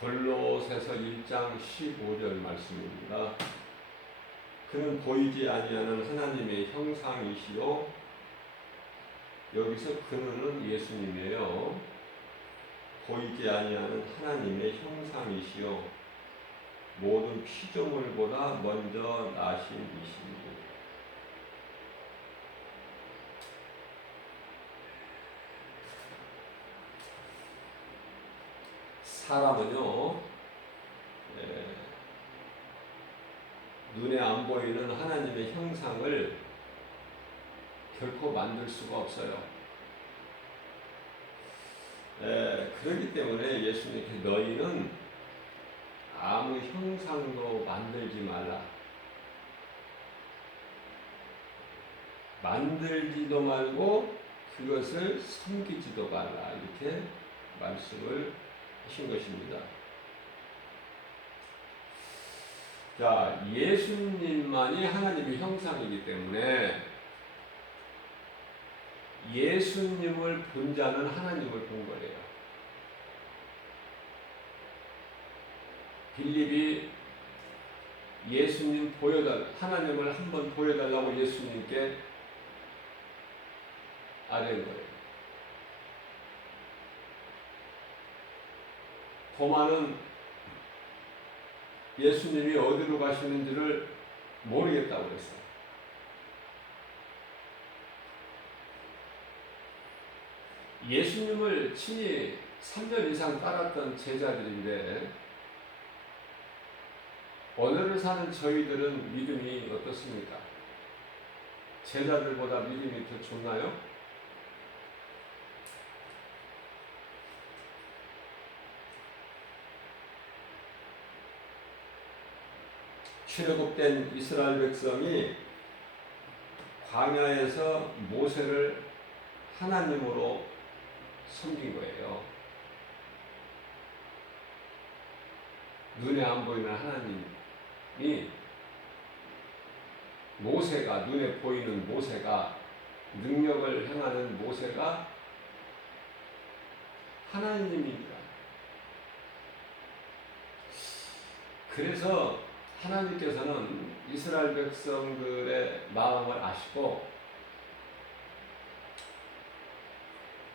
골로새서 1장 15절 말씀입니다. 그는 보이지 아니하는 하나님의 형상이시요. 여기서 그는 예수님이에요. 보이지 아니하는 하나님의 형상이시요 모든 피조물보다 먼저 나신 이십니다. 사람은요, 눈에 안 보이는 하나님의 형상을 결코 만들 수가 없어요. 그렇기 때문에 예수님께 너희는 아무 형상도 만들지 말라. 만들지도 말고 그것을 섬기지도 말라. 이렇게 말씀을 하신 것입니다. 자, 예수님만이 하나님의 형상이기 때문에 예수님을 본 자는 하나님을 본 거예요. 빌립이 예수님 하나님을 한번 보여달라고 예수님께 아뢰는 거예요. 도마는 예수님이 어디로 가시는지를 모르겠다고 했어요. 예수님을 친히 3년 이상 따랐던 제자들인데 오늘을 사는 저희들은 믿음이 어떻습니까? 제자들보다 믿음이 더 좋나요? 출애굽된 이스라엘 백성이 광야에서 모세를 하나님으로 섬긴 거예요. 눈에 안 보이는 하나님이 모세가, 눈에 보이는 모세가, 능력을 행하는 모세가 하나님입니다. 그래서 하나님께서는 이스라엘 백성들의 마음을 아시고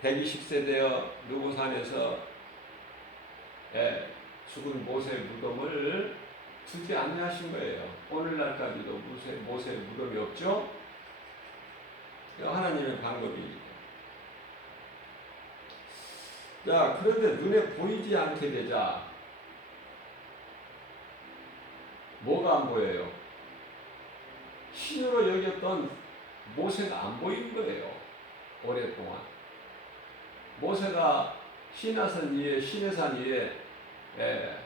120세 되어 느고산에서 죽은 모세 무덤을 두지 아니하신 거예요. 오늘날까지도 모세 무덤이 없죠? 하나님의 방법이니까. 자, 그런데 눈에 보이지 않게 되자 뭐가 안 보여요? 신으로 여겼던 모세가 안 보이는 거예요. 오랫동안. 모세가 시내산 위에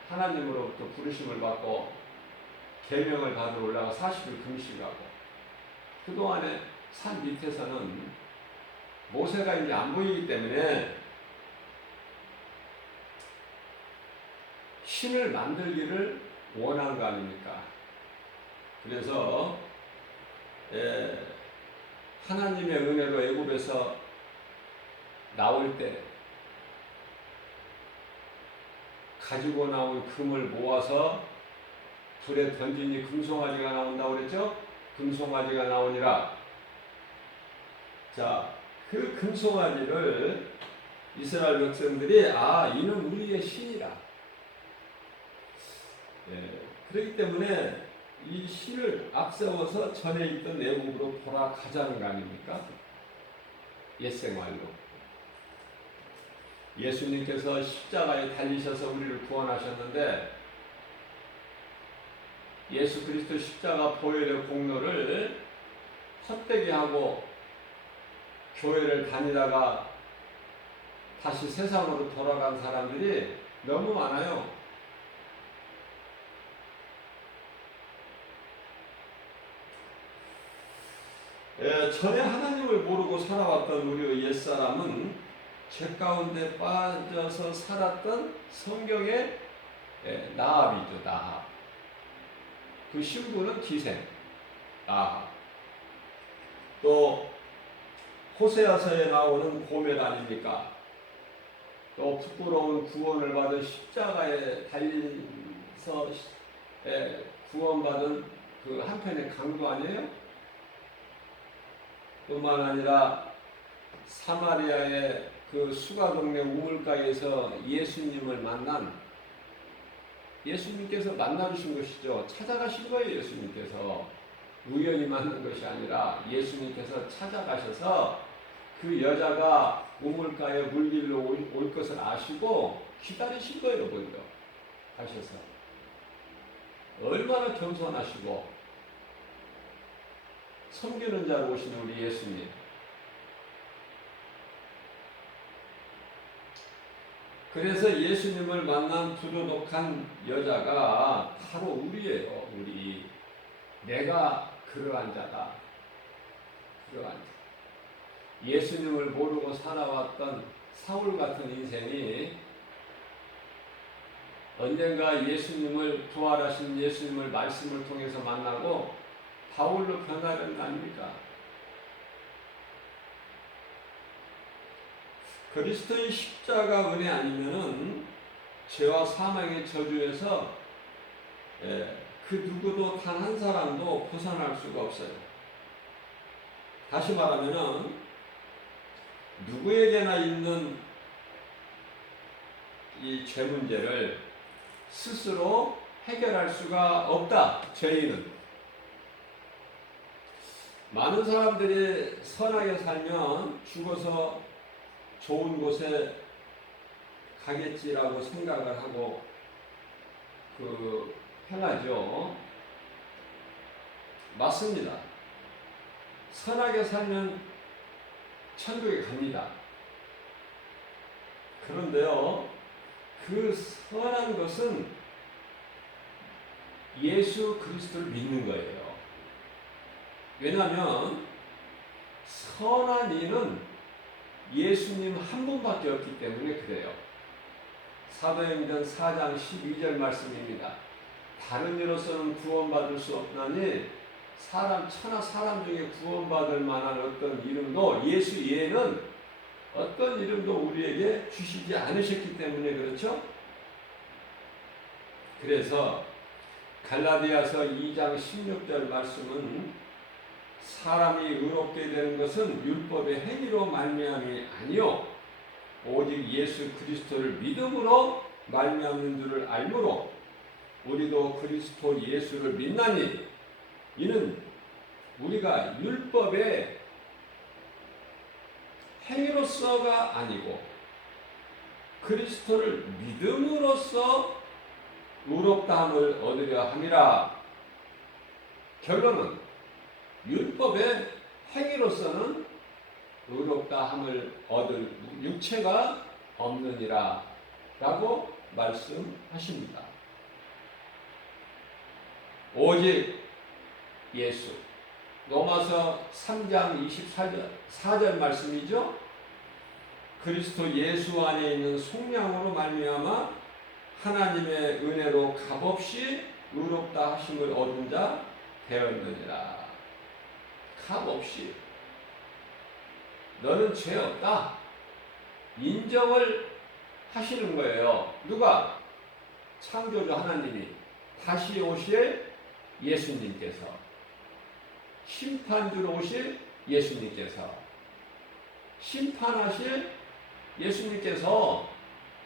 하나님으로부터 부르심을 받고 계명을 받으러 올라가 40일 금식하고 그동안에 산 밑에서는 모세가 이제 안 보이기 때문에 신을 만들기를 원한 거 아닙니까? 그래서 하나님의 은혜로 애굽에서 나올 때 가지고 나온 금을 모아서 불에 던지니 금송아지가 나온다고 그랬죠? 금송아지가 나오니라. 자, 그 금송아지를 이스라엘 백성들이 이는 우리의 신이라. 그렇기 때문에 이 신을 앞세워서 전에 있던 애국으로 돌아가자는 거 아닙니까? 옛생활로. 예수님께서 십자가에 달리셔서 우리를 구원하셨는데 예수 그리스도 십자가 보혈의 공로를 헛되게 하고 교회를 다니다가 다시 세상으로 돌아간 사람들이 너무 많아요. 전에 하나님을 모르고 살아왔던 우리의 옛사람은 죄 가운데 빠져서 살았던 성경의 나합이죠. 나합. 그 신부는 기생 나합. 또 호세아서에 나오는 고멜 아닙니까? 또 부끄러운 구원을 받은 십자가에 달려서 구원받은 그 한편의 강도 아니에요? 뿐만 아니라 사마리아의 그 수가 동네 우물가에서 예수님을 만난, 예수님께서 만나주신 것이죠. 찾아가신 거예요. 예수님께서 우연히 만난 것이 아니라 예수님께서 찾아가셔서 그 여자가 우물가에 물길로 올 것을 아시고 기다리신 거예요. 먼저 가셔서. 얼마나 겸손하시고 섬기는 자로 오신 우리 예수님. 그래서 예수님을 만난 부도덕한 여자가 바로 우리예요. 우리. 내가 그러한 자다. 그러한 자. 예수님을 모르고 살아왔던 사울 같은 인생이 언젠가 예수님을, 부활하신 예수님을 말씀을 통해서 만나고 바울로 변하려는 거 아닙니까? 그리스도의 십자가 은혜 아니면은 죄와 사망의 저주에서 그 누구도 단 한 사람도 벗어날 수가 없어요. 다시 말하면은 누구에게나 있는 이 죄 문제를 스스로 해결할 수가 없다. 죄인은. 많은 사람들이 선하게 살면 죽어서 좋은 곳에 가겠지라고 생각을 하고 행하죠. 맞습니다. 선하게 살면 천국에 갑니다. 그런데요, 그 선한 것은 예수 그리스도를 믿는 거예요. 왜냐하면 선한 이는 예수님 한 분밖에 없기 때문에 그래요. 사도행전 4장 12절 말씀입니다. 다른 이로서는 구원받을 수 없나니 천하 사람 중에 구원받을 만한 어떤 이름도 예수 외에는 어떤 이름도 우리에게 주시지 않으셨기 때문에 그렇죠? 그래서 갈라디아서 2장 16절 말씀은 사람이 의롭게 되는 것은 율법의 행위로 말미암이 아니요 오직 예수 그리스도를 믿음으로 말미암는 줄을 알므로 우리도 그리스도 예수를 믿나니 이는 우리가 율법의 행위로서가 아니고 그리스도를 믿음으로써 의롭다함을 얻으려 함이라. 결론은 율법의 행위로서는 의롭다함을 얻을 육체가 없느니라 라고 말씀하십니다. 오직 예수. 로마서 3장 24절 말씀이죠. 그리스도 예수 안에 있는 속량으로 말미암아 하나님의 은혜로 값없이 의롭다 하심을 얻은 자 되었느니라. 값없이. 너는 죄 없다. 인정을 하시는 거예요. 누가? 창조주 하나님이. 다시 오실 예수님께서. 심판주로 오실 예수님께서. 심판하실 예수님께서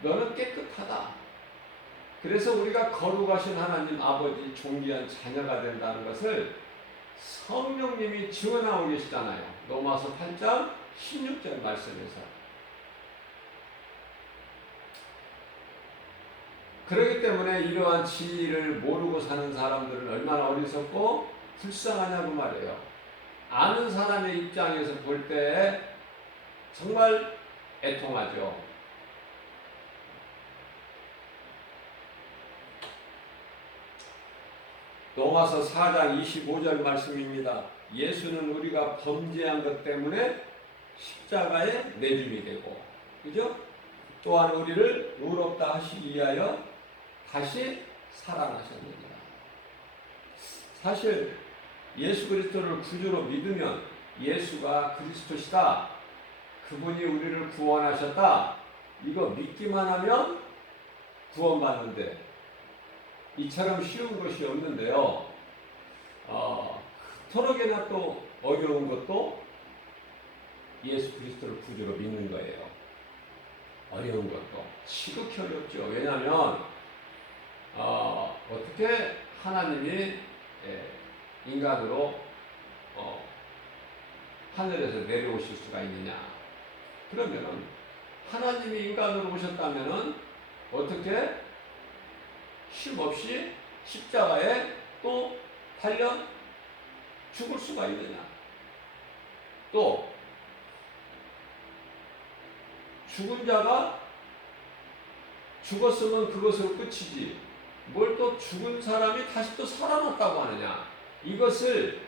너는 깨끗하다. 그래서 우리가 거룩하신 하나님 아버지 존귀한 자녀가 된다는 것을 성령님이 증언하고 계시잖아요. 로마서 8장 16절 말씀에서. 그렇기 때문에 이러한 진리를 모르고 사는 사람들은 얼마나 어리석고 불쌍하냐고 말이에요. 아는 사람의 입장에서 볼 때 정말 애통하죠. 로마서 4장 25절 말씀입니다. 예수는 우리가 범죄한 것 때문에 십자가에 내줌이 되고, 그죠? 또한 우리를 의롭다 하시기 위하여 다시 살아나셨느니라. 사실 예수 그리스도를 구주로 믿으면 예수가 그리스도시다. 그분이 우리를 구원하셨다. 이거 믿기만 하면 구원받는데 이처럼 쉬운 것이 없는데요. 그토록이나 또 어려운 것도 예수 그리스도를 구주로 믿는 거예요. 어려운 것도 지극히 어렵죠. 왜냐하면 어떻게 하나님이 인간으로 하늘에서 내려오실 수가 있느냐? 그러면은 하나님이 인간으로 오셨다면은 어떻게 쉼없이 십자가에 또 달려 죽을 수가 있느냐? 또 죽은 자가 죽었으면 그것으로 끝이지 뭘 또 죽은 사람이 다시 또 살아났다고 하느냐? 이것을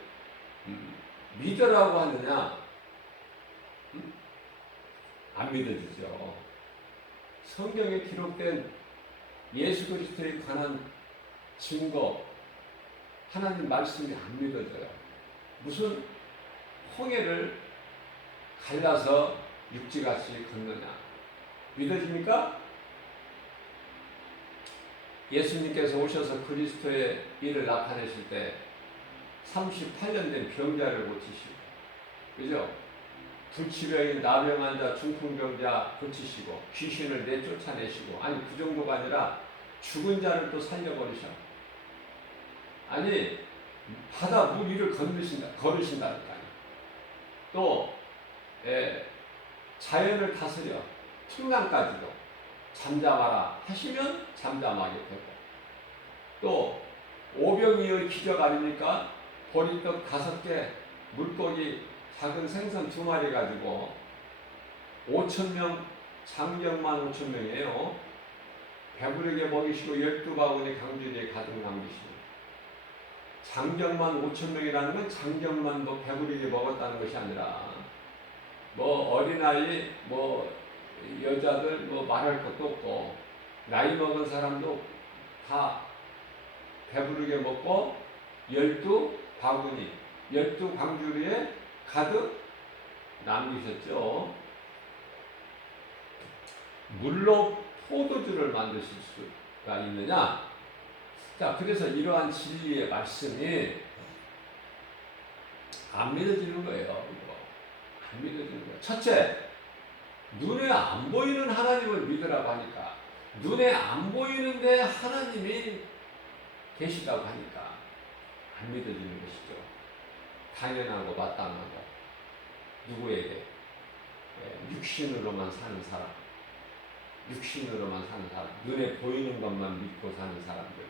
믿으라고 하느냐? 안 믿어지죠. 성경에 기록된 예수 그리스도에 관한 증거, 하나님 말씀이 안 믿어져요. 무슨 홍해를 갈라서 육지같이 걷느냐? 믿어집니까? 예수님께서 오셔서 그리스도의 일을 나타내실 때 38년 된 병자를 고치시고, 그죠? 불치병인 나병 환자, 중풍병자 고치시고, 귀신을 내쫓아내시고, 아니 그 정도가 아니라 죽은 자를 또 살려버리셔. 아니 바다 물 위를 걸으신다니까요. 또 자연을 다스려 풍랑까지도 잠잠하라 하시면 잠잠하게 되고, 또 오병이의 기적 아닙니까? 보리떡 5개, 물고기 작은 생선 2마리 가지고 5,000명, 장정만 5,000명이에요. 배부르게 먹이시고 12바구니 강주리에 가득 남기시고, 장정만 5,000명이라는 건 장정만 배부르게 먹었다는 것이 아니라 어린아이 여자들 말할 것도 없고 나이 먹은 사람도 다 배부르게 먹고 12바구니 12강주리에 가득 남기셨죠. 물로 포도주를 만드실 수가 있느냐? 자, 그래서 이러한 진리의 말씀이 안 믿어지는 거예요. 안 믿어지는 거예요. 첫째, 눈에 안 보이는 하나님을 믿으라고 하니까, 눈에 안 보이는데 하나님이 계시다고 하니까 안 믿어지는 것이죠. 당연하고 마땅하고 누구에게? 육신으로만 사는 사람, 육신으로만 사는 사람, 눈에 보이는 것만 믿고 사는 사람들,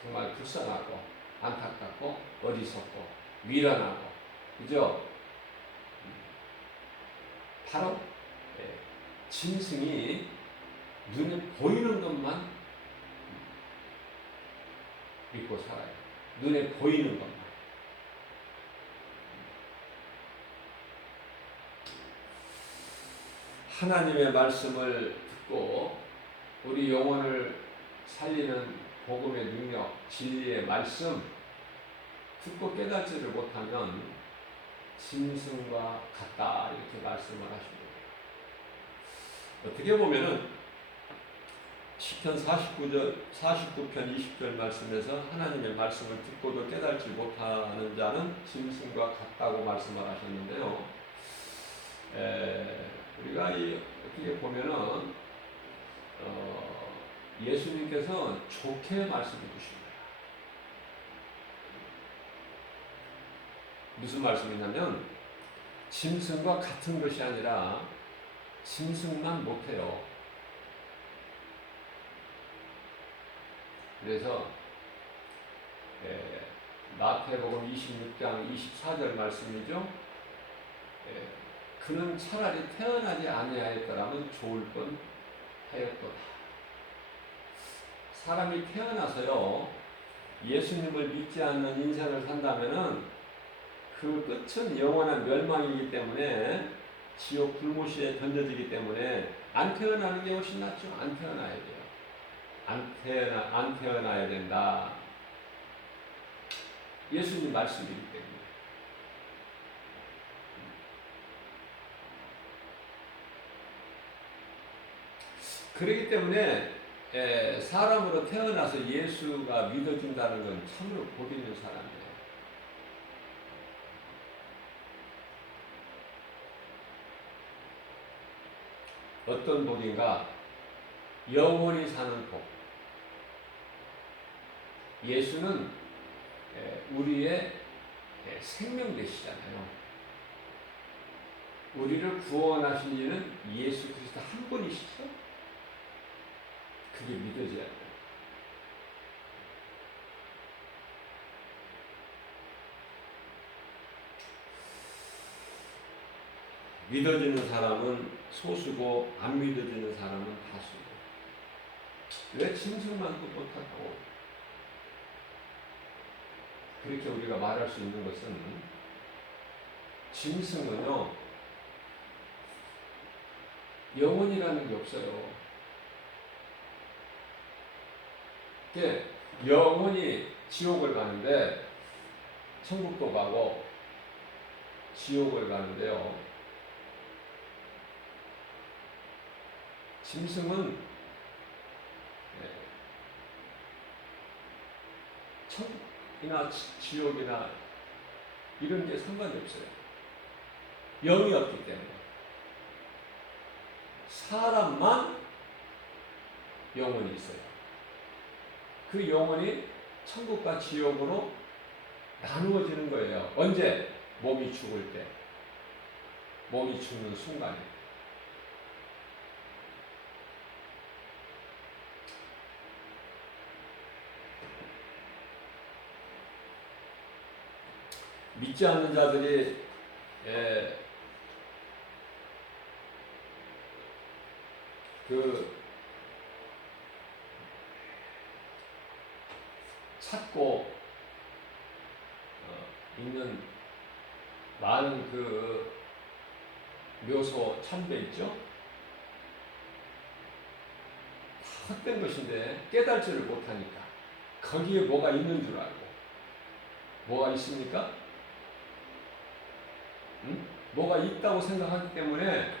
정말 불쌍하고 안타깝고 어리석고 미련하고, 그죠? 바로 짐승이 눈에 보이는 것만 믿고 살아요. 눈에 보이는 것만. 하나님의 말씀을 듣고 우리 영혼을 살리는 복음의 능력, 진리의 말씀 듣고 깨닫지를 못하면 짐승과 같다, 이렇게 말씀을 하십니다. 어떻게 보면은 시편 49편 20절 말씀에서 하나님의 말씀을 듣고도 깨닫지 못하는 자는 짐승과 같다고 말씀을 하셨는데요. 우리가 어떻게 보면은 예수님께서 좋게 말씀해 주십니다. 무슨 말씀이냐면 짐승과 같은 것이 아니라 짐승만 못해요. 그래서 마태복음 26장 24절 말씀이죠. 그는 차라리 태어나지 아니하였더라면 좋을 뻔하였도다. 사람이 태어나서요 예수님을 믿지 않는 인생을 산다면은 그 끝은 영원한 멸망이기 때문에 지옥 불못시에 던져지기 때문에 안 태어나는 게 훨씬 낫죠. 안 태어나야 돼요. 안 태어나야 된다. 예수님 말씀이기 때문에. 그렇기 때문에 사람으로 태어나서 예수가 믿어진다는 건 참으로 복 있는 사람이에요. 어떤 복인가? 영원히 사는 복. 예수는 우리의 생명 되시잖아요. 우리를 구원하신 이는 예수 그리스도 한 분이시죠. 그게 믿어져야 돼요. 믿어지는 사람은 소수고 안 믿어지는 사람은 다수고. 왜 짐승만도 못하고 그렇게 우리가 말할 수 있는 것은 짐승은요 영혼이라는 게 없어요. 영혼이 지옥을 가는데 천국도 가고 지옥을 가는데요. 짐승은 천국이나 지옥이나 이런 게 상관이 없어요. 영이 없기 때문에. 사람만 영혼이 있어요. 그 영혼이 천국과 지옥으로 나누어지는 거예요. 언제? 몸이 죽을 때. 몸이 죽는 순간에. 믿지 않는 자들이 찾고 있는 많은 묘소 참배 있죠? 다 헛된 것인데 깨달지를 못하니까 거기에 뭐가 있는 줄 알고. 뭐가 있습니까? 뭐가 있다고 생각하기 때문에,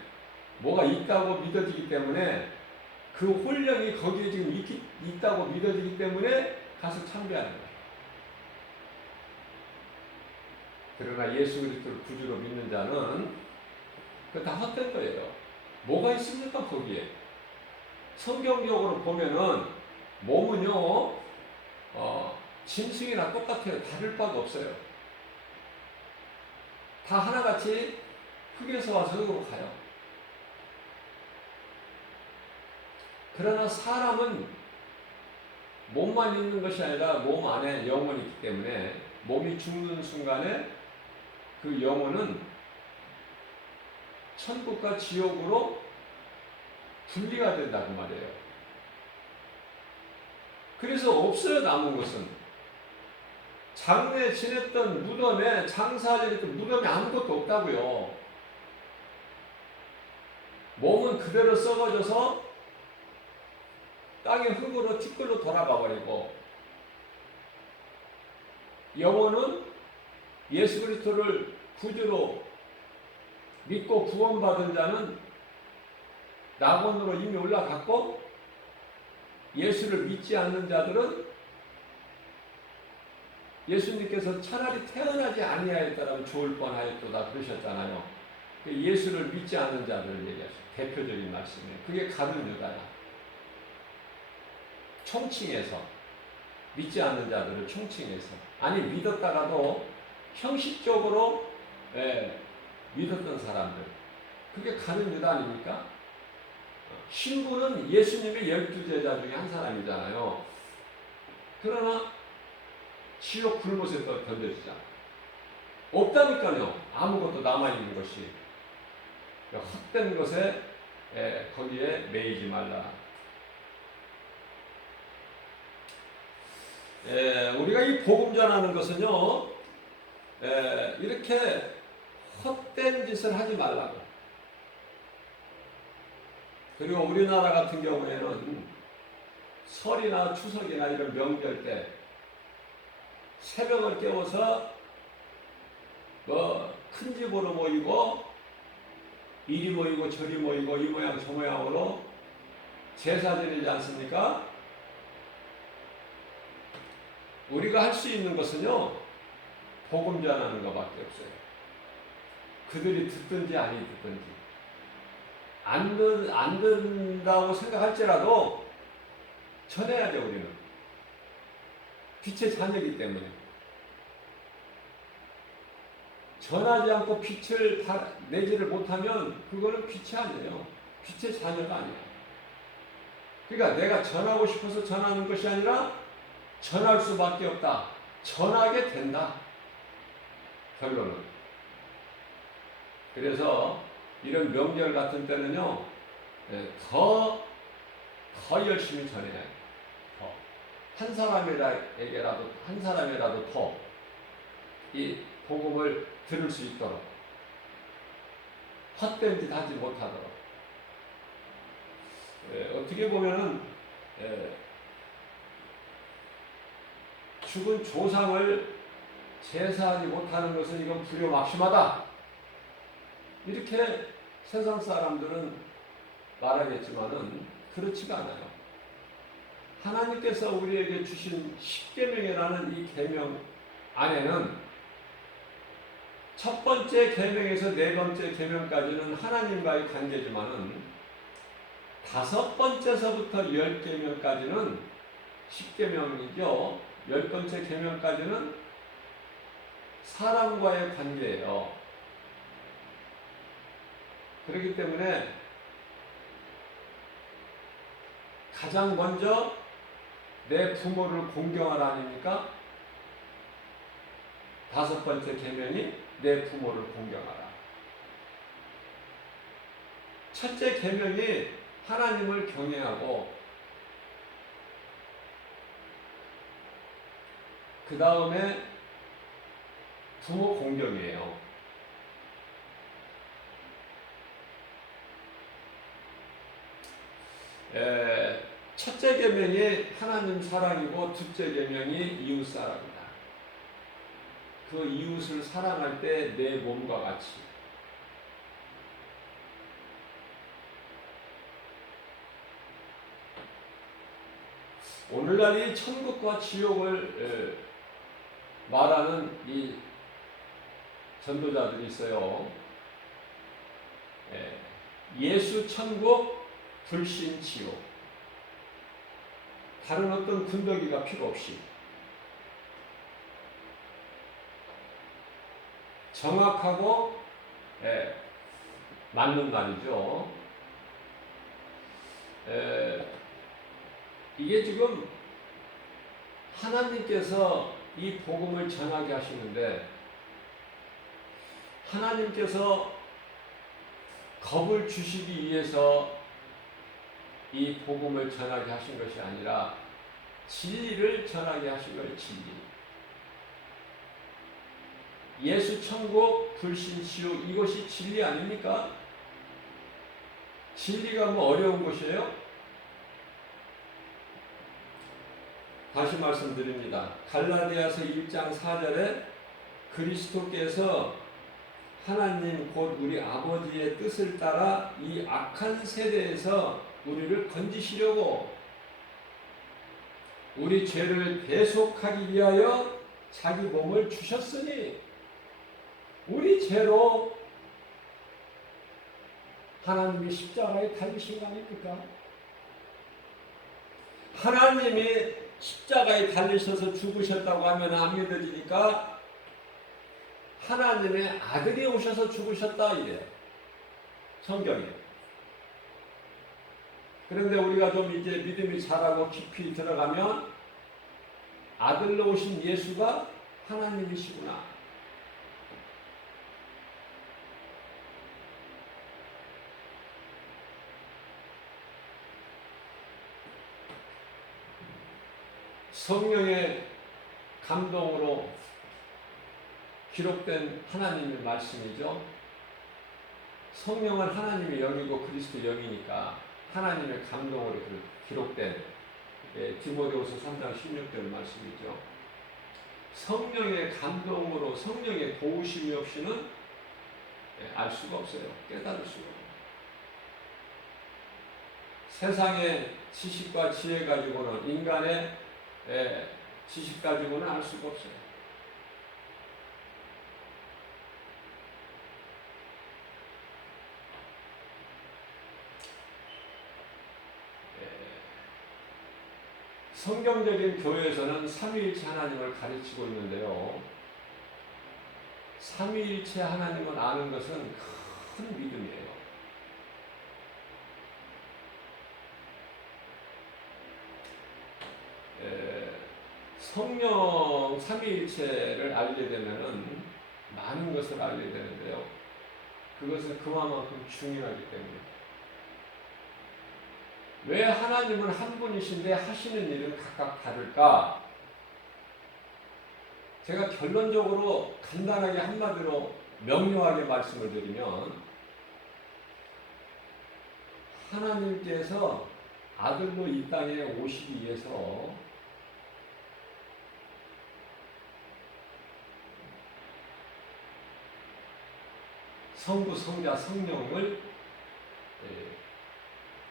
뭐가 있다고 믿어지기 때문에, 그 혼령이 거기에 지금 있다고 믿어지기 때문에 가서 참배하는 거예요. 그러나 예수 그리스도를 구주로 믿는 자는 그거 다 헛된 거예요. 뭐가 있습니까 거기에? 성경적으로 보면은 몸은요 짐승이나 똑같아요. 다를 바가 없어요. 다 하나같이 흙에서 와서 흙으로 가요. 그러나 사람은 몸만 있는 것이 아니라 몸 안에 영혼이 있기 때문에 몸이 죽는 순간에 그 영혼은 천국과 지옥으로 분리가 된다고 말이에요. 그래서 없어요. 남은 것은 장래 지냈던 무덤에, 장사 지냈던 무덤에 아무것도 없다고요. 몸은 그대로 썩어져서 땅의 흙으로 티끌로 돌아가 버리고, 영혼은 예수 그리스도를 구주로 믿고 구원받은 자는 낙원으로 이미 올라갔고, 예수를 믿지 않는 자들은 예수님께서 차라리 태어나지 아니하였더라면 좋을 뻔하였도다 그러셨잖아요. 예수를 믿지 않는 자들을 얘기하시죠. 대표적인 말씀이에요. 그게 가룟 유다야. 총칭해서, 믿지 않는 자들을 총칭해서, 아니 믿었다가도 형식적으로 믿었던 사람들, 그게 가룟 유다 아닙니까? 신부는 예수님의 12제자 중에 한 사람이잖아요. 그러나 지옥 불못에 던져지자. 없다니까요. 아무것도 남아있는 것이. 헛된 것에 거기에 매이지 말라. 우리가 이 복음 전하는 것은요, 이렇게 헛된 짓을 하지 말라고. 그리고 우리나라 같은 경우에는 설이나 추석이나 이런 명절 때 새벽을 깨워서 큰 집으로 모이고, 이리 모이고 저리 모이고 이 모양 저 모양으로 제사 드리지 않습니까? 우리가 할 수 있는 것은요, 복음 전하는 것밖에 없어요. 그들이 듣든지 아니 듣든지. 안 듣는다고 생각할지라도 전해야죠, 우리는. 빛의 자녀이기 때문에. 전하지 않고 빛을 내지를 못하면 그거는 빛이 아니에요. 빛의 자녀가 아니에요. 그러니까 내가 전하고 싶어서 전하는 것이 아니라 전할 수밖에 없다. 전하게 된다. 결론은. 그래서 이런 명절 같은 때는요, 더 열심히 전해야 해요. 한 사람이라도 더 이 복음을 들을 수 있도록, 헛된 짓 하지 못하도록. 어떻게 보면은 죽은 조상을 제사하지 못하는 것은 이건 불효막심하다. 이렇게 세상 사람들은 말하겠지만은 그렇지가 않아요. 하나님께서 우리에게 주신 십계명이라는 이 계명 안에는 첫 번째 계명에서 네 번째 계명까지는 하나님과의 관계지만은 다섯 번째서부터 열 계명까지는 십계명이죠. 열 번째 계명까지는 사람과의 관계예요. 그렇기 때문에 가장 먼저 내 부모를 공경하라 아닙니까? 다섯 번째 계명이 내 부모를 공경하라. 첫째 계명이 하나님을 경외하고, 그 다음에 부모 공경이에요. 첫째 계명이 하나님 사랑이고 둘째 계명이 이웃 사랑이다. 그 이웃을 사랑할 때 내 몸과 같이. 오늘날 이 천국과 지옥을 말하는 이 전도자들이 있어요. 예수 천국, 불신 지옥. 다른 어떤 군더기가 필요 없이 정확하고 맞는 말이죠. 이게 지금 하나님께서 이 복음을 전하게 하시는데, 하나님께서 겁을 주시기 위해서 이 복음을 전하게 하신 것이 아니라 진리를 전하게 하신 거예요. 진리. 예수 천국, 불신 지옥, 이것이 진리 아닙니까? 진리가 뭐 어려운 것이에요? 다시 말씀드립니다. 갈라디아서 1장 4절에 그리스도께서 하나님 곧 우리 아버지의 뜻을 따라 이 악한 세대에서 우리를 건지시려고 우리 죄를 대속하기 위하여 자기 몸을 주셨으니, 우리 죄로 하나님이 십자가에 달리신 거 아닙니까? 하나님이 십자가에 달리셔서 죽으셨다고 하면 안 믿어지니까 하나님의 아들이 오셔서 죽으셨다 이래요. 성경에. 그런데 우리가 좀 이제 믿음이 자라고 깊이 들어가면 아들로 오신 예수가 하나님이시구나. 성령의 감동으로 기록된 하나님의 말씀이죠. 성령은 하나님의 영이고 그리스도 영이니까 하나님의 감동으로 기록된 디모데후서 3장 16절 말씀이죠. 성령의 감동으로, 성령의 도우심이 없이는 알 수가 없어요. 깨달을 수가 없어요. 세상의 지식과 지혜 가지고는, 인간의 지식 가지고는 알 수가 없어요. 성경적인 교회에서는 삼위일체 하나님을 가르치고 있는데요. 삼위일체 하나님을 아는 것은 큰 믿음이에요. 성령 삼위일체를 알게 되면은 많은 것을 알게 되는데요. 그것은 그만큼 중요하기 때문에. 왜 하나님은 한 분이신데 하시는 일은 각각 다를까? 제가 결론적으로 간단하게 한마디로 명료하게 말씀을 드리면, 하나님께서 아들로 이 땅에 오시기 위해서 성부, 성자, 성령을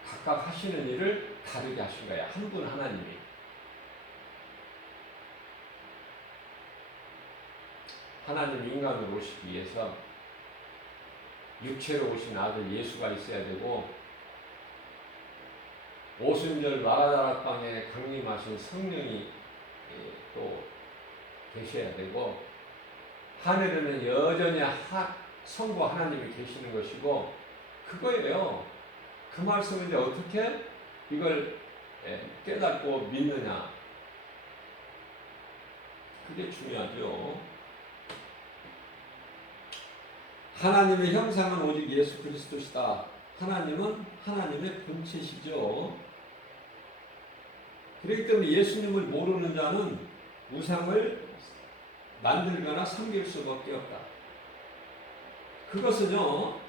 각각 하시는 일을 다르게 하신 거야. 한 분 하나님이. 하나님 인간으로 오시기 위해서 육체로 오신 아들 예수가 있어야 되고, 오순절 마가다락방에 강림하신 성령이 또 계셔야 되고, 하늘에는 여전히 성부 하나님이 계시는 것이고, 그거예요. 그 말씀을 이제 어떻게 이걸 깨닫고 믿느냐, 그게 중요하죠. 하나님의 형상은 오직 예수 그리스도시다. 하나님은 하나님의 본체시죠. 그렇기 때문에 예수님을 모르는 자는 우상을 만들거나 섬길 수밖에 없다. 그것은요,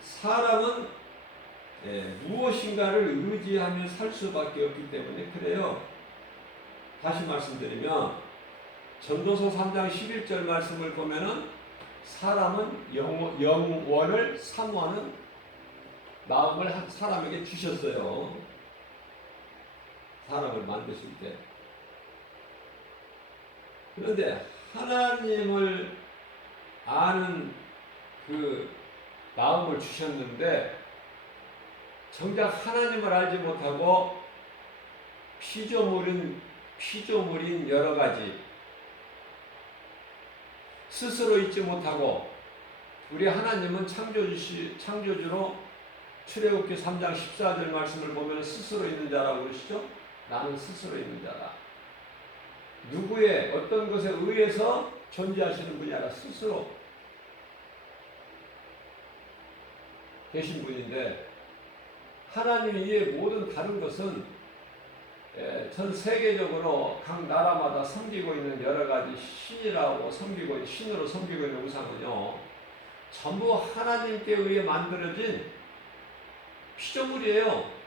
사람은 무엇인가를 의지하며 살 수밖에 없기 때문에 그래요. 다시 말씀드리면, 전도서 3장 11절 말씀을 보면은, 사람은 영원을 사모하는 마음을 사람에게 주셨어요. 사람을 만드실 때. 그런데 하나님을 아는 그 마음을 주셨는데, 정작 하나님을 알지 못하고 피조물인 여러 가지, 스스로 있지 못하고, 우리 하나님은 창조주로 출애굽기 3장 14절 말씀을 보면 스스로 있는 자라고 그러시죠? 나는 스스로 있는 자다. 누구의 어떤 것에 의해서 존재하시는 분이 아니라 스스로 계신 분인데, 하나님 이외의 모든 다른 것은 전 세계적으로 각 나라마다 섬기고 있는 여러 가지 신으로 섬기고 있는 우상은요, 전부 하나님께 의해 만들어진 피조물이에요.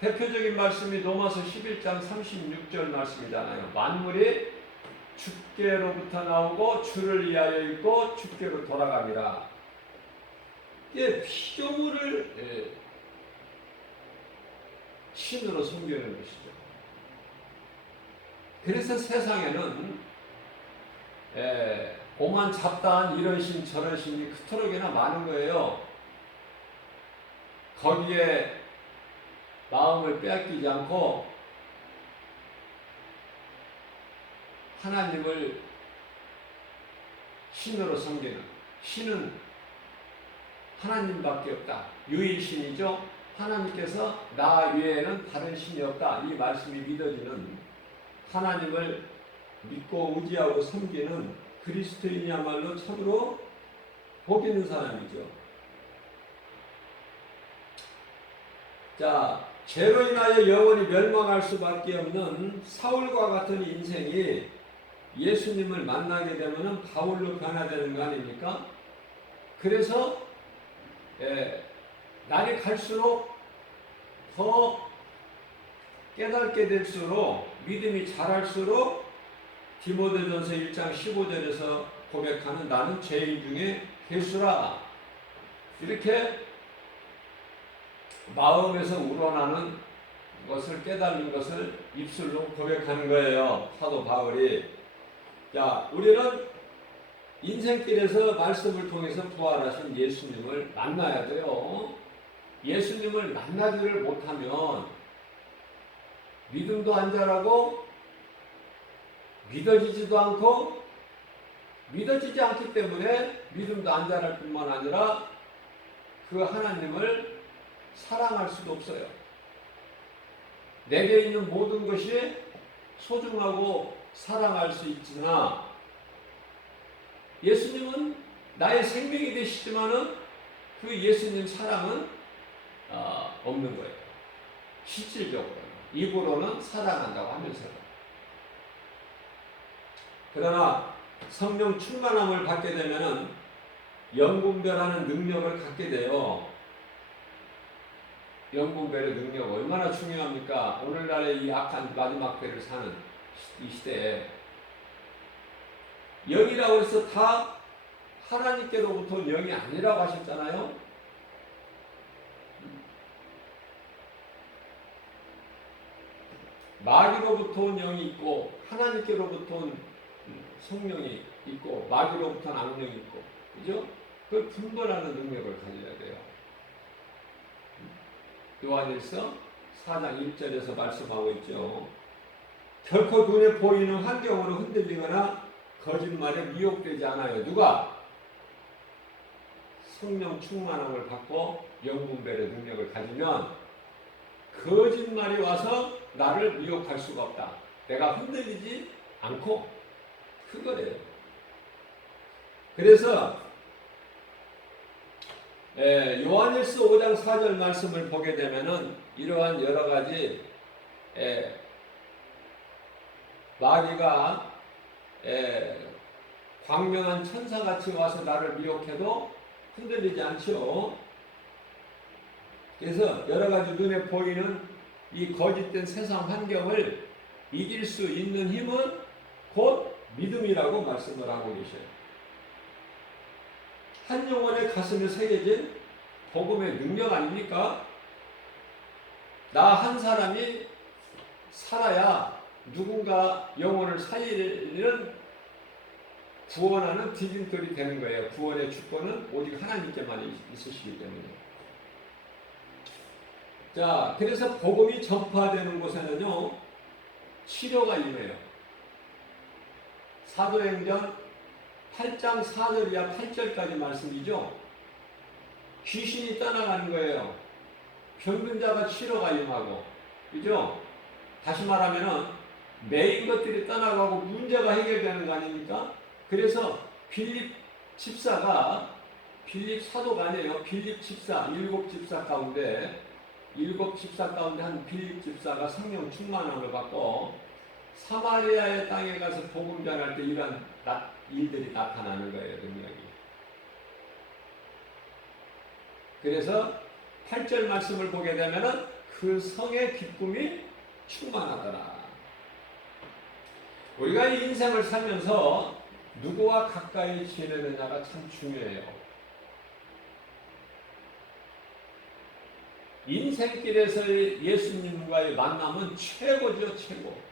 대표적인 말씀이 로마서 11장 36절 말씀이잖아요. 만물이 주께로부터 나오고 주를 위하여 있고 주께로 돌아가니라. 이게 피조물을 신으로 섬기는 것이죠. 그래서 세상에는 오만 잡다한 이런 신 저런 신이 그토록이나 많은 거예요. 거기에 마음을 빼앗기지 않고 하나님을 신으로 섬기는, 신은 하나님밖에 없다. 유일신이죠. 하나님께서 나 외에는 다른 신이 없다. 이 말씀이 믿어지는, 하나님을 믿고 의지하고 섬기는 그리스도인이야말로 참으로 복 있는 사람이죠. 자, 죄로 인하여 영원히 멸망할 수밖에 없는 사울과 같은 인생이 예수님을 만나게 되면 바울로 변화되는 거 아닙니까? 그래서 날이 갈수록 더 깨닫게 될수록, 믿음이 자랄수록 디모데전서 1장 15절에서 고백하는 나는 죄인 중에 괴수라, 이렇게 마음에서 우러나는 것을 깨달은 것을 입술로 고백하는 거예요. 사도 바울이. 자, 우리는 인생길에서 말씀을 통해서 부활하신 예수님을 만나야 돼요. 예수님을 만나지를 못하면 믿음도 안 자라고 믿어지지도 않고 믿어지지 않기 때문에 믿음도 안 자랄 뿐만 아니라 그 하나님을 사랑할 수도 없어요. 내게 있는 모든 것이 소중하고 사랑할 수 있으나 예수님은 나의 생명이 되시지만은 그 예수님 사랑은 없는 거예요. 실질적으로는. 입으로는 사랑한다고 하면서도. 그러나 성령 충만함을 받게 되면은 영분별하는 능력을 갖게 돼요. 영분별의 능력 얼마나 중요합니까? 오늘날의 이 악한 마지막 때를 사는 이 시대에 영이라고 해서 다 하나님께로부터 영이 아니라고 하셨잖아요. 마귀로부터 온 영이 있고 하나님께로부터 온 성령이 있고 마귀로부터 온 악령이 있고, 그죠? 그걸 분별하는 능력을 가져야 돼요. 요한일서 4장 1절에서 말씀하고 있죠. 결코 눈에 보이는 환경으로 흔들리거나 거짓말에 미혹되지 않아요. 누가? 성령 충만함을 받고 영분별의 능력을 가지면 거짓말이 와서 나를 미혹할 수가 없다. 내가 흔들리지 않고 그거래요. 그래서 요한일서 5장 4절 말씀을 보게 되면은 이러한 여러 가지 마귀가 광명한 천사같이 와서 나를 미혹해도 흔들리지 않죠. 그래서 여러 가지 눈에 보이는 이 거짓된 세상 환경을 이길 수 있는 힘은 곧 믿음이라고 말씀을 하고 계셔요. 한 영혼의 가슴에 새겨진 복음의 능력 아닙니까? 나 한 사람이 살아야 누군가 영혼을 살리는 구원하는 디딤돌이 되는 거예요. 구원의 주권은 오직 하나님께만 있으시기 때문에. 자, 그래서 복음이 전파되는 곳에는요, 치료가 임해요. 사도행전 8장 4절이야 8절까지 말씀이죠. 귀신이 떠나가는 거예요. 병든 자가 치료가 임하고, 그죠? 다시 말하면은 매인 것들이 떠나가고 문제가 해결되는 거 아닙니까? 그래서 빌립 집사가, 빌립 사도가 아니에요. 빌립 집사, 7집사 가운데 한 빌립 집사가 성령 충만함을 받고 사마리아의 땅에 가서 복음 전할 때 이런 일들이 나타나는 거예요. 능력이. 그래서 8절 말씀을 보게 되면은 그 성의 기쁨이 충만하더라. 우리가 이 인생을 살면서 누구와 가까이 지내느냐가 참 중요해요. 인생길에서의 예수님과의 만남은 최고죠, 최고.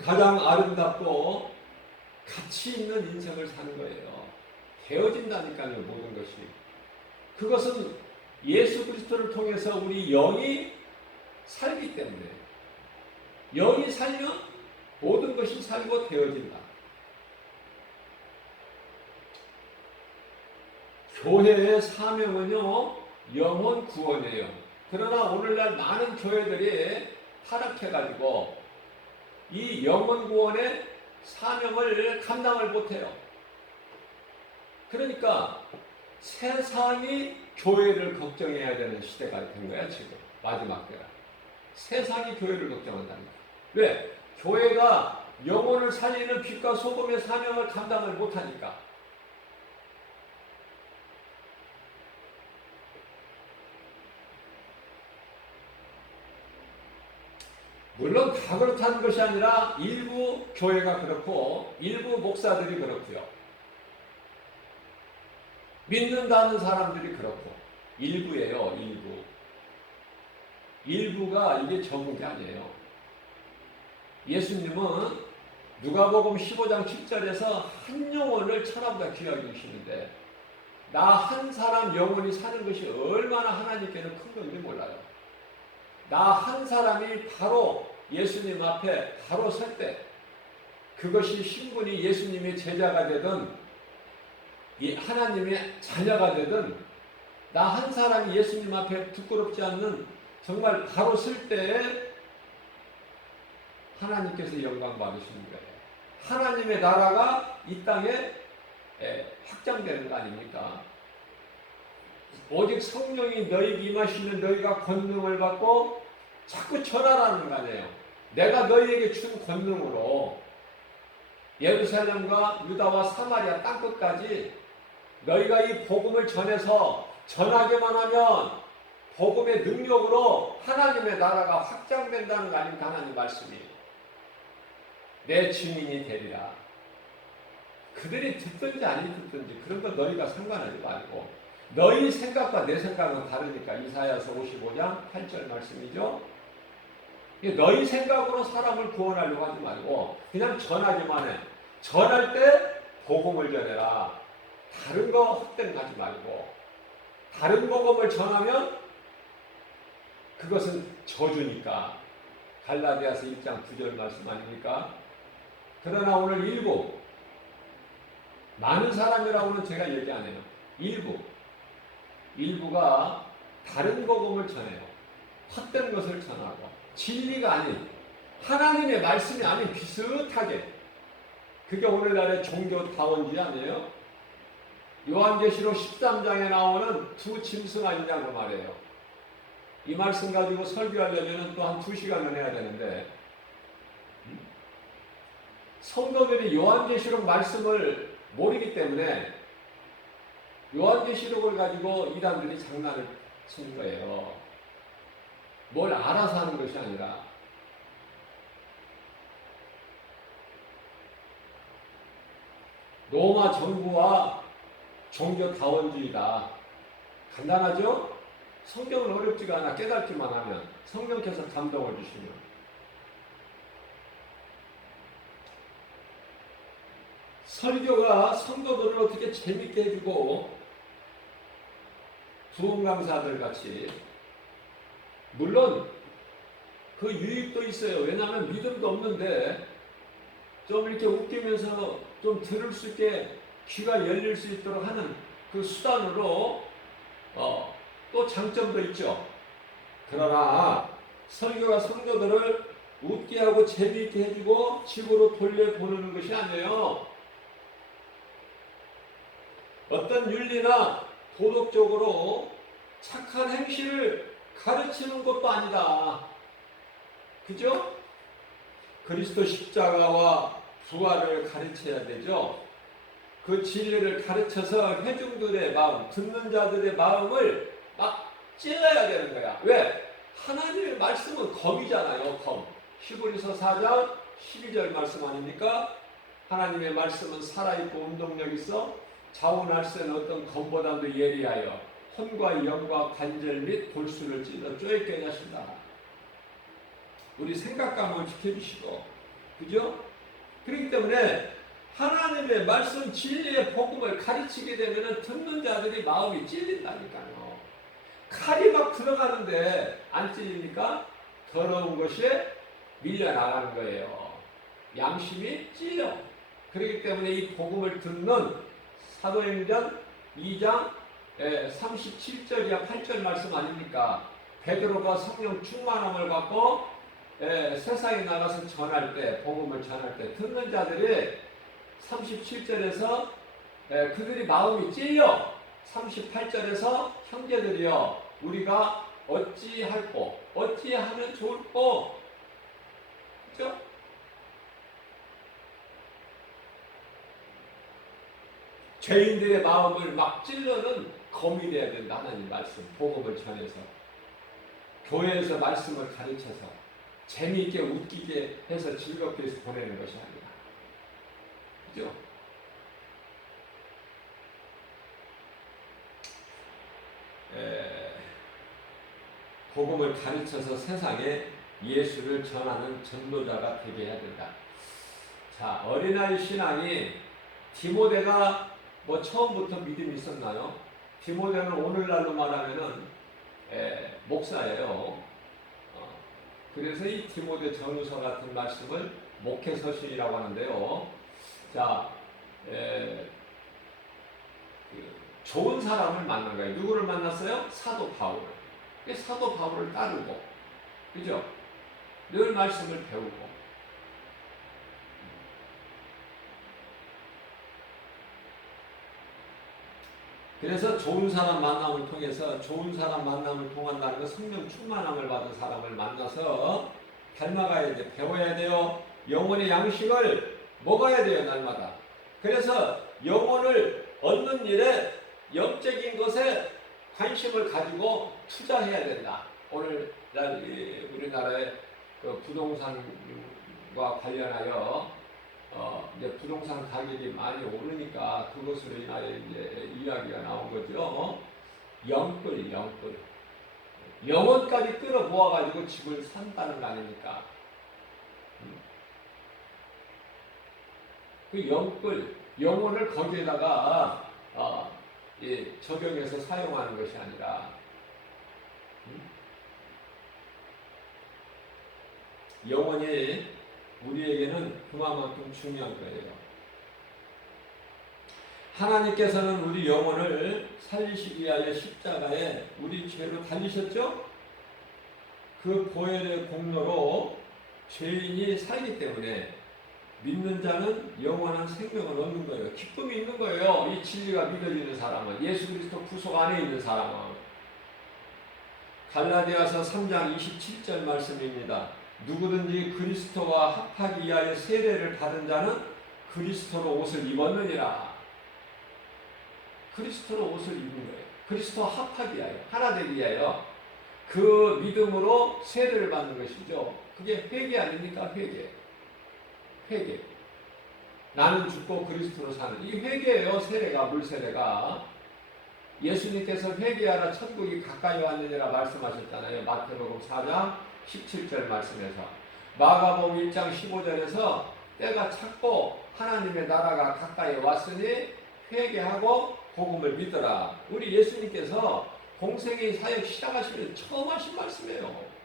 가장 아름답고 가치 있는 인생을 사는 거예요. 되어진다니까요, 모든 것이. 그것은 예수 그리스도를 통해서 우리 영이 살기 때문에. 영이 살면 모든 것이 살고 되어진다. 교회의 사명은요, 영혼 구원이에요. 그러나 오늘날 많은 교회들이 타락해가지고 이 영혼 구원의 사명을 감당을 못해요. 그러니까 세상이 교회를 걱정해야 되는 시대가 된 거야, 지금. 마지막 때라. 세상이 교회를 걱정한다니까. 왜? 교회가 영혼을 살리는 빛과 소금의 사명을 감당을 못하니까. 물론 다 그렇다는 것이 아니라 일부 교회가 그렇고 일부 목사들이 그렇고요. 믿는다는 사람들이 그렇고. 일부예요. 일부가 이게 전부가 아니에요. 예수님은 누가복음 15장 7절에서 한 영혼을 천하보다 귀하게 여기시는데 나 한 사람 영혼이 사는 것이 얼마나 하나님께는 큰 건지 몰라요. 나 한 사람이 바로 예수님 앞에 바로 설 때 그것이 신분이 예수님의 제자가 되든 하나님의 자녀가 되든 나 한 사람이 예수님 앞에 부끄럽지 않는 정말 바로 설 때에 하나님께서 영광 받으시는 거예요. 하나님의 나라가 이 땅에 확장되는 거 아닙니까? 오직 성령이 너희에게 임하시면 너희가 권능을 받고 자꾸 전하라는 거 아니에요. 내가 너희에게 준 권능으로 예루살렘과 유다와 사마리아 땅끝까지 너희가 이 복음을 전해서 전하기만 하면 복음의 능력으로 하나님의 나라가 확장된다는 거 아닙니까? 하나님 말씀이. 내 증인이 되리라. 그들이 듣든지 아니 듣든지 그런 거 너희가 상관하지 말고 너희 생각과 내 생각은 다르니까 이사야서 55장 8절 말씀이죠. 너희 생각으로 사람을 구원하려고 하지 말고 그냥 전하기만 해. 전할 때 복음을 전해라. 다른 거 헛된 거 하지 말고 다른 복음을 전하면 그것은 저주니까. 갈라디아서 1장 9절 말씀 아닙니까? 그러나 오늘 일부 많은 사람이라고는 제가 얘기 안 해요. 일부가 다른 복음을 전해요. 헛된 것을 전하고 진리가 아닌 하나님의 말씀이 아닌 비슷하게 그게 오늘날의 종교다원주의 아니에요? 요한계시록 13장에 나오는 두 짐승 아니냐고 말해요. 이 말씀 가지고 설교하려면 또 한 2시간을 해야 되는데 성도들이 요한계시록 말씀을 모르기 때문에 요한계시록을 가지고 이단들이 장난을 치는 거예요. 뭘 알아서 하는 것이 아니라 로마 정부와 종교다원주의다. 간단하죠? 성경은 어렵지가 않아. 깨닫기만 하면 성령께서 감동을 주시면 설교가 성도들을 어떻게 재밌게 해주고 부흥 강사들 같이 물론 그 유익도 있어요. 왜냐하면 믿음도 없는데 좀 이렇게 웃기면서 좀 들을 수 있게 귀가 열릴 수 있도록 하는 그 수단으로 또 장점도 있죠. 그러나 설교가 성도들을 웃게 하고 재미있게 해주고 집으로 돌려보내는 것이 아니에요. 어떤 윤리나 도덕적으로 착한 행실을 가르치는 것도 아니다. 그죠? 그리스도 십자가와 부활을 가르쳐야 되죠. 그 진리를 가르쳐서 회중들의 마음, 듣는 자들의 마음을 막 찔러야 되는 거야. 왜? 하나님의 말씀은 검이잖아요. 검. 히브리서 4장 12절 말씀 아닙니까? 하나님의 말씀은 살아있고 운동력 있어 자원할 새는 어떤 검보다도 예리하여 혼과 영과 관절 및 골수를 찔러 쪼갰게 하신다. 우리 생각감을 지켜주시고, 그죠? 그렇기 때문에 하나님의 말씀 진리의 복음을 가르치게 되면 듣는 자들이 마음이 찔린다니까요. 칼이 막 들어가는데 안 찔리니까 더러운 것에 밀려나가는 거예요. 양심이 찔려. 그렇기 때문에 이 복음을 듣는 사도행전 2장 37절이야 8절 말씀 아닙니까? 베드로가 성령 충만함을 받고 세상에 나가서 전할 때, 복음을 전할 때 듣는 자들이 37절에서 그들이 마음이 찔려 38절에서 형제들이여 우리가 어찌할꼬 어찌하면 좋을꼬 그렇죠? 죄인들의 마음을 막 찔러는 검이 되어야 된다. 하나님 말씀, 복음을 전해서 교회에서 말씀을 가르쳐서 재미있게 웃기게 해서 즐겁게 해서 보내는 것이 아니라 그죠? 에, 복음을 가르쳐서 세상에 예수를 전하는 전도자가 되게 해야 된다. 자, 어린아이 신앙이 디모데가 뭐 처음부터 믿음이 있었나요? 디모데는 오늘날로 말하면은 목사예요. 그래서 이 디모데 전후서 같은 말씀을 목회서신이라고 하는데요. 자, 좋은 사람을 만난 거예요. 누구를 만났어요? 사도 바울. 사도 바울을 따르고, 그죠? 늘 말씀을 배우고. 그래서 좋은 사람 만남을 통해서, 좋은 사람 만남을 통한다는 건 성령 충만함을 받은 사람을 만나서 닮아가야 돼. 배워야 돼요. 영혼의 양식을 먹어야 돼요, 날마다. 그래서 영혼을 얻는 일에, 영적인 것에 관심을 가지고 투자해야 된다. 오늘날 우리나라의 그 부동산과 관련하여 이제 부동산 가격이 많이 오르니까 그것으로 인하여 이제 이야기가 나온 거죠. 영끌. 영혼까지 끌어 모아가지고 집을 산다는 거 아닙니까? 그 영혼을 거기에다가 적용해서 사용하는 것이 아니라, 영혼이 우리에게는 그만큼 중요한 거예요. 하나님께서는 우리 영혼을 살리시기 위하여 십자가에 우리 죄로 달리셨죠? 그 보혈의 공로로 죄인이 살기 때문에 믿는 자는 영원한 생명을 얻는 거예요. 기쁨이 있는 거예요. 이 진리가 믿어지는 사람은, 예수 그리스도 구속 안에 있는 사람은. 갈라디아서 3장 27절 말씀입니다. 누구든지 그리스도와 합하기 위하여 세례를 받은 자는 그리스도로 옷을 입었느니라. 그리스도로 옷을 입은 거예요. 그리스도와 합하기 위하여, 하나 되기 위하여 그 믿음으로 세례를 받는 것이죠. 그게 회개 아닙니까? 회개. 나는 죽고 그리스도로 사는, 이 회개예요. 세례가, 물세례가. 예수님께서 회개하라 천국이 가까이 왔느니라 말씀하셨잖아요. 마태복음 4장 17절 말씀에서. 마가복음 1장 15절에서 때가 찼고 하나님의 나라가 가까이 왔으니 회개하고 복음을 믿어라. 우리 예수님께서 공생의 사역 시작하시면 처음 하신 말씀이에요.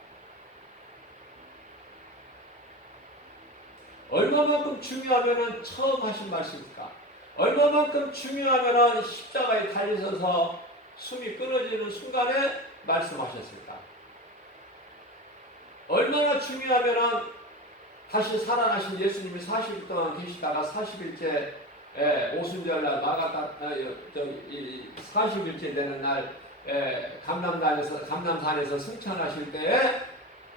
얼마만큼 중요하면은 처음 하신 말씀입니까? 얼마만큼 중요하면은 십자가에 달리셔서 숨이 끊어지는 순간에 말씀하셨을까? 얼마나 중요하면은 다시 살아나신 예수님이 40일 동안 계시다가 40일째 오순절날 40일째 되는 날 감남산에서 승천하실 때에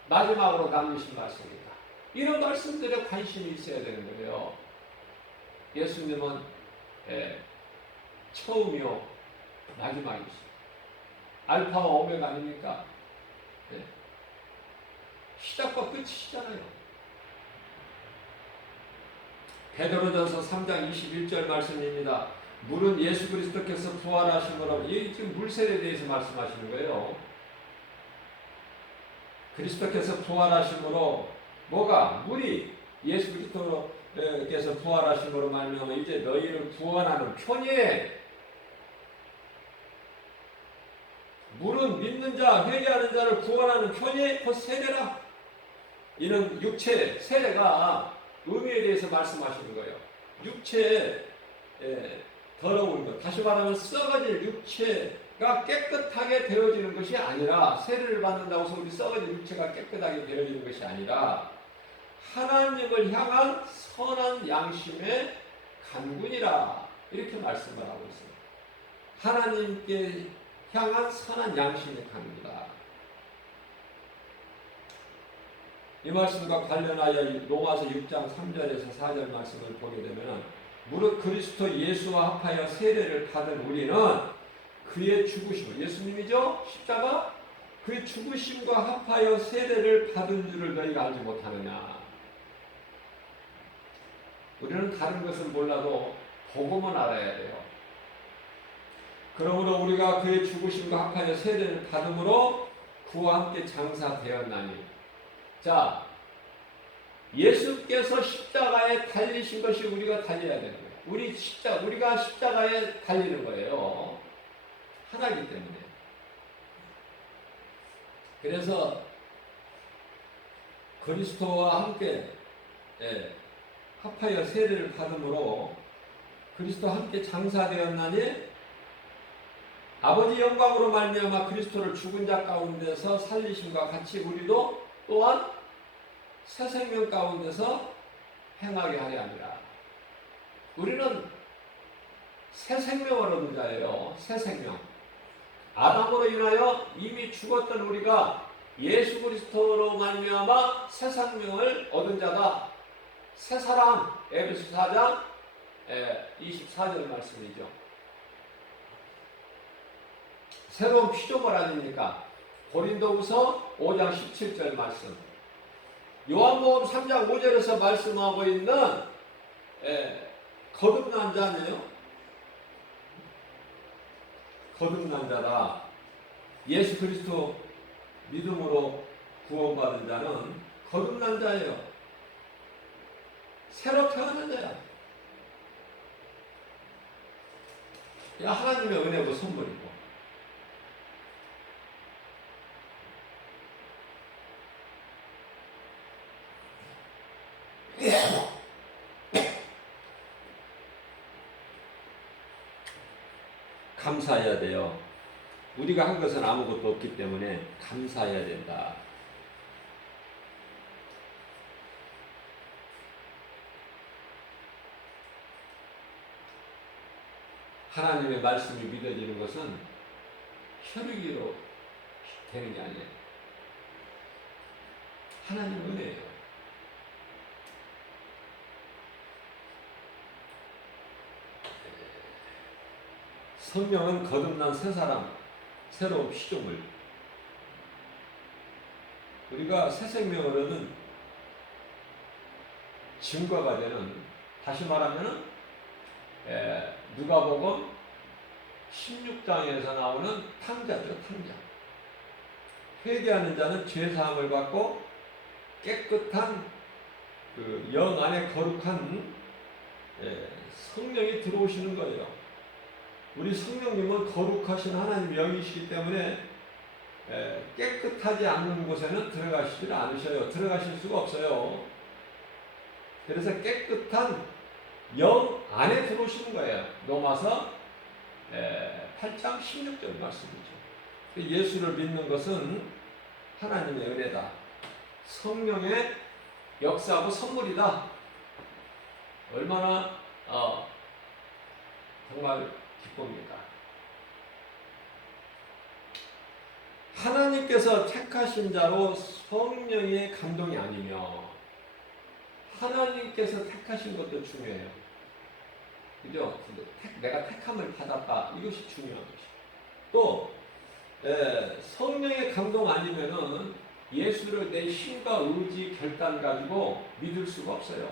마지막으로 남기신 말씀입니다. 이런 말씀들에 관심이 있어야 되는 거예요. 예수님은 처음이요 마지막이시죠. 알파와 오메가 아닙니까? 시작과 끝이시잖아요. 베드로전서 3장 21절 말씀입니다. 물은 예수 그리스도께서 부활하심으로, 이 지금 물세례에 대해서 말씀하시는 거예요. 그리스도께서 부활하심으로, 뭐가? 물이 예수 그리스도께서 부활하심으로 말미암아 이제 너희를 구원하는 편이에. 물은 믿는 자, 회개하는 자를 구원하는 편이 곧 세례라. 이는 육체, 세례가 의미에 대해서 말씀하시는 거예요. 육체의 더러운 것, 다시 말하면 썩어질 육체가 깨끗하게 되어지는 것이 아니라, 세례를 받는다고 해서 우리 썩어질 육체가 깨끗하게 되어지는 것이 아니라 하나님을 향한 선한 양심의 간군이라, 이렇게 말씀을 하고 있습니다. 하나님께 향한 선한 양심의 간구다. 이 말씀과 관련하여 로마서 6장 3절에서 4절 말씀을 보게 되면, 무릇 그리스도 예수와 합하여 세례를 받은 우리는 그의 죽으심을, 예수님이죠? 십자가? 그의 죽으심과 합하여 세례를 받은 줄을 너희가 알지 못하느냐. 우리는 다른 것은 몰라도 복음은 알아야 돼요. 그러므로 우리가 그의 죽으심과 합하여 세례를 받음으로 그와 함께 장사되었나니. 자, 예수께서 십자가에 달리신 것이 우리가 달려야 되는 거예요. 우리가 십자가에 달리는 거예요. 하나이기 때문에. 그래서 그리스도와 함께 합하여 세례를 받음으로 그리스도와 함께 장사되었나니 아버지 영광으로 말미암아 그리스도를 죽은 자 가운데서 살리심과 같이 우리도 또한 새 생명 가운데서 행하게 하려 함이라. 우리는 새 생명을 얻은 자예요. 새 생명. 아담으로 인하여 이미 죽었던 우리가 예수 그리스도로 말미암아 새 생명을 얻은 자다. 새 사람. 에베소 4장 24절 말씀이죠. 새로운 피조물 아닙니까? 고린도후서 5장 17절 말씀. 요한복음 3장 5절에서 말씀하고 있는 거듭난 자네요. 거듭난 자다. 예수 그리스도 믿음으로 구원받은 자는 거듭난 자예요. 새로 태어난 자야. 하나님의 은혜고 선물이고. 감사해야 돼요. 우리가 한 것은 아무것도 없기 때문에 감사해야 된다. 하나님의 말씀이 믿어지는 것은 혈육이로 되는 게 아니에요. 하나님 은혜예요. 성령은 거듭난 새 사람, 새로운 피조물. 우리가 새 생명을 얻은 증거가 되는, 다시 말하면 누가복음 16장에서 나오는 탕자죠, 탕자. 회개하는 자는 죄 사함을 받고 깨끗한 그 영 안에 거룩한 성령이 들어오시는 거예요. 우리 성령님은 거룩하신 하나님 영이시기 때문에 깨끗하지 않는 곳에는 들어가시질 않으셔요. 들어가실 수가 없어요. 그래서 깨끗한 영 안에 들어오시는 거예요. 로마서 8장 16절 말씀이죠. 예수를 믿는 것은 하나님의 은혜다. 성령의 역사하고 선물이다. 얼마나 정말 기쁩니까? 하나님께서 택하신 자로 성령의 감동이 아니며 하나님께서 택하신 것도 중요해요. 그죠? 내가 택함을 받았다. 이것이 중요한 것이죠. 또 성령의 감동 아니면은 예수를 내 힘과 의지, 결단 가지고 믿을 수가 없어요.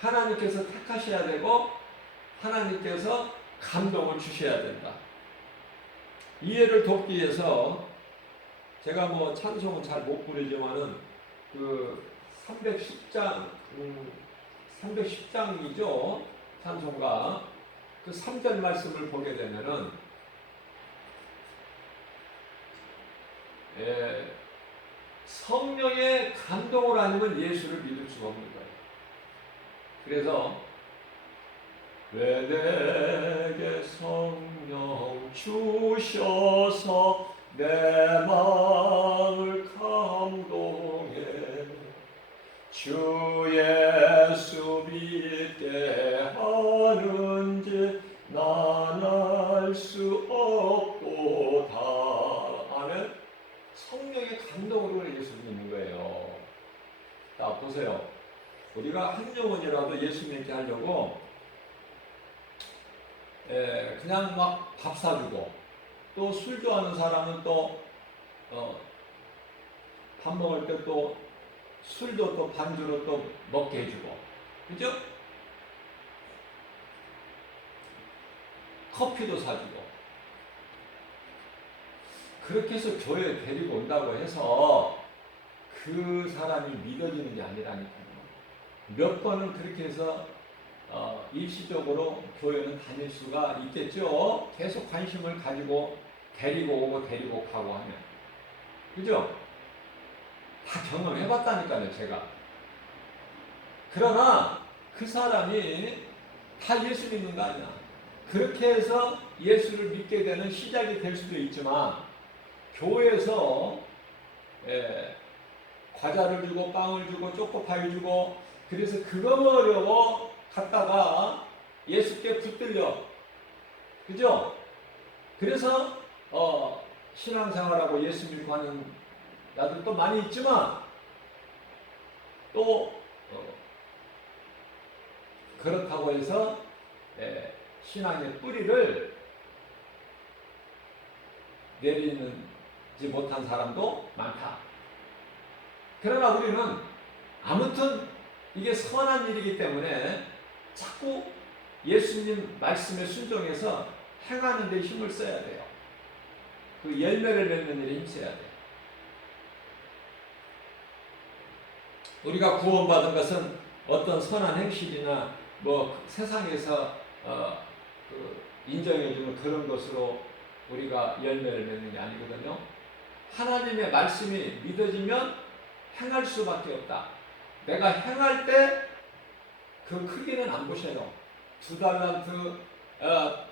하나님께서 택하셔야 되고 하나님께서 감동을 주셔야 된다. 이해를 돕기 위해서 제가 찬송은 잘 못 부르지만은 그 310장이죠. 찬송가 그 3절 말씀을 보게 되면은 성령의 감동을 아니면 예수를 믿을 수가 없는 거예요. 그래서 왜 내게 성령 주셔서 내 마음을 감동해 주 예수 믿게 하는지 난 알 수 없도다 하는 성령의 감동으로 예수 믿는 거예요. 자, 보세요. 우리가 한 영혼이라도 예수 믿게 하려고 그냥 막 밥 사주고 또 술 좋아하는 사람은 또 밥 먹을 때 또 술도 또 반주로 또 먹게 해주고, 그죠? 커피도 사주고. 그렇게 해서 교회에 데리고 온다고 해서 그 사람이 믿어지는 게 아니라니까요. 몇 번은 그렇게 해서 일시적으로 교회는 다닐 수가 있겠죠. 계속 관심을 가지고 데리고 오고 데리고 가고 하면. 그죠? 다 경험해봤다니까요, 제가. 그러나 그 사람이 다 예수 믿는 거 아니야. 그렇게 해서 예수를 믿게 되는 시작이 될 수도 있지만, 교회에서 과자를 주고 빵을 주고 초코파이 주고, 그래서 그거 먹으려고 갔다가 예수께 붙들려. 그죠? 그래서 신앙생활하고 예수 믿고 하는 나들도 많이 있지만, 또 그렇다고 해서 신앙의 뿌리를 내리지 못한 사람도 많다. 그러나 우리는 아무튼 이게 선한 일이기 때문에 자꾸 예수님 말씀에 순종해서 행하는 데 힘을 써야 돼요. 그 열매를 맺는 일에 힘써야 돼요. 우리가 구원받은 것은 어떤 선한 행실이나 뭐 세상에서 인정해주는 그런 것으로 우리가 열매를 맺는 게 아니거든요. 하나님의 말씀이 믿어지면 행할 수밖에 없다. 내가 행할 때 그 크기는 안 보셔요. 2달란트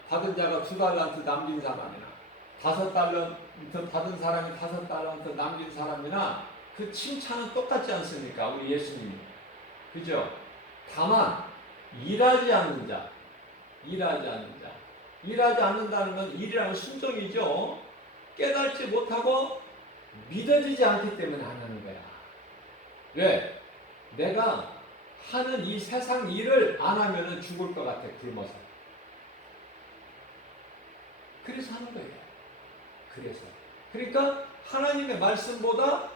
받은 자가 2달란트 남긴 사람이나 5달란트 받은 사람이 5달란트 남긴 사람이나 그 칭찬은 똑같지 않습니까? 우리 예수님이. 그죠? 다만 일하지 않는 자, 일하지 않는다는 건 일이라는 순종이죠. 깨닫지 못하고 믿어지지 않기 때문에 안 하는 거야. 왜? 내가 하는 이 세상 일을 안 하면 죽을 것 같아, 굶어서. 그래서 하는 거예요. 그러니까 하나님의 말씀보다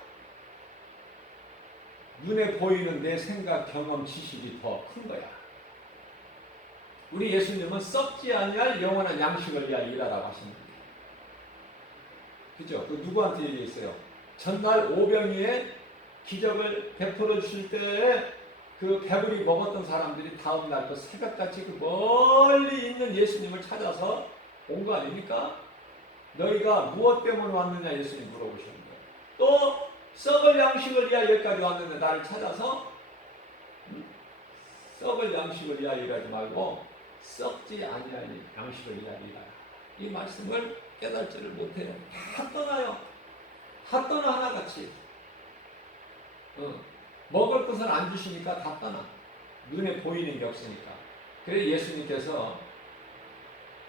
눈에 보이는 내 생각, 경험, 지식이 더 큰 거야. 우리 예수님은 썩지 아니할 영원한 양식을 위하여 일하라고 하십니다. 그죠? 그 누구한테 얘기했어요? 전날 오병이의 기적을 베풀어 주실 때에 그 배불리 먹었던 사람들이 다음날 또 새벽같이 그 멀리 있는 예수님을 찾아서 온 거 아닙니까? 너희가 무엇 때문에 왔느냐 예수님 물어보시는 거예요. 또 썩을 양식을 위하여 여기까지 왔는데 나를 찾아서 썩을 양식을 위하여 일하지 말고 썩지 아니할 양식을 위하여 일하라. 이 말씀을 깨달지를 못해요. 다 떠나요. 다 떠나 하나같이. 먹을 것을 안 주시니까 다 떠나. 눈에 보이는 게 없으니까. 그래서 예수님께서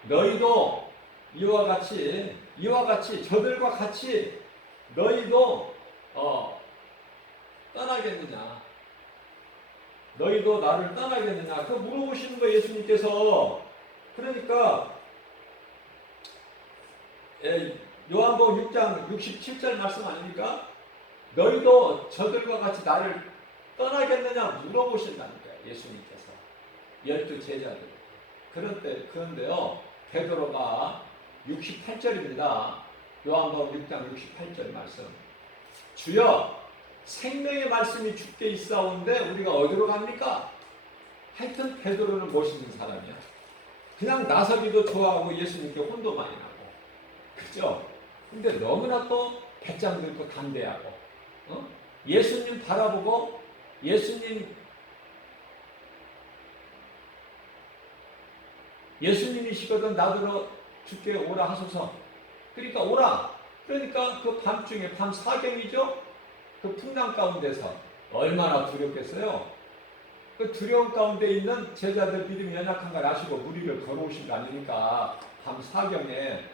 너희도 이와 같이 저들과 같이 너희도 떠나겠느냐? 너희도 나를 떠나겠느냐? 그 물어보시는 거예요, 예수님께서. 그러니까 요한복음 6장 67절 말씀 아닙니까? 너희도 저들과 같이 나를 떠나겠느냐 물어보신다니까요, 예수님께서. 12 제자들. 그런데요, 베드로가 68절입니다. 요한복음 6장 68절 말씀. 주여, 생명의 말씀이 주께 있사온데 우리가 어디로 갑니까? 하여튼 베드로를 모시는 사람이야. 그냥 나서기도 좋아하고 예수님께 혼도 많이 나고. 그죠? 근데 너무나 또 배짱 들고 담대하고. 예수님 바라보고 예수님이시거든 나더러 주께 오라 하소서. 그러니까 오라. 그러니까 그 밤중에 밤 사경이죠. 그 풍랑 가운데서 얼마나 두렵겠어요. 그 두려움 가운데 있는 제자들 믿음이 연약한 걸 아시고 무리를 걸어오신 거 아닙니까? 밤 사경에.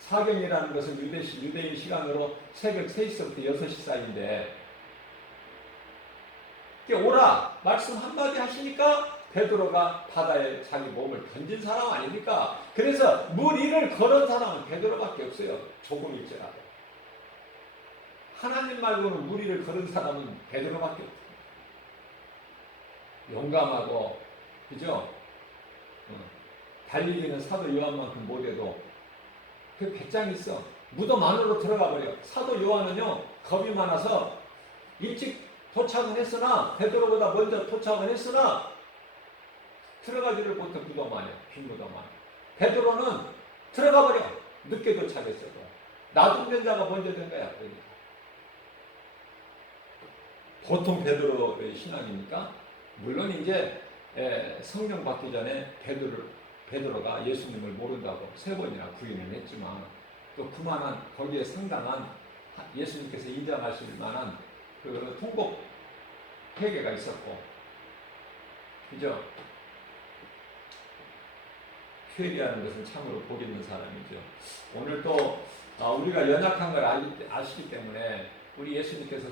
사경이라는 것은 유대인 시간으로 새벽 3시부터 6시 사이인데 오라 말씀 한마디 하시니까 베드로가 바다에 자기 몸을 던진 사람 아닙니까? 그래서 물 위를 걸은 사람은 베드로밖에 없어요. 조금일지라도. 하나님 말고는 물 위를 걸은 사람은 베드로밖에 없어요. 용감하고, 그죠? 달리기는 사도 요한만큼 못해도 그 배짱이 있어. 무덤 안으로 들어가 버려. 사도 요한은요 겁이 많아서 일찍 도착은 했으나 베드로보다 먼저 도착은 했으나 들어가지를 못해. 무덤 안에, 빈 무덤 안에. 베드로는 들어가 버려. 늦게 도착했어도. 나중된 자가 먼저 된 거야. 그러니까. 보통 베드로의 신앙입니까? 물론 이제 성령 받기 전에 베드로가 예수님을 모른다고 3번이나 부인을 했지만 또 그만한 거기에 상당한 예수님께서 인정하실 만한 그 통곡 회개가 있었고, 그죠? 회개하는 것은 참으로 복 있는 사람이죠. 오늘 또 우리가 연약한 걸 아시기 때문에 우리 예수님께서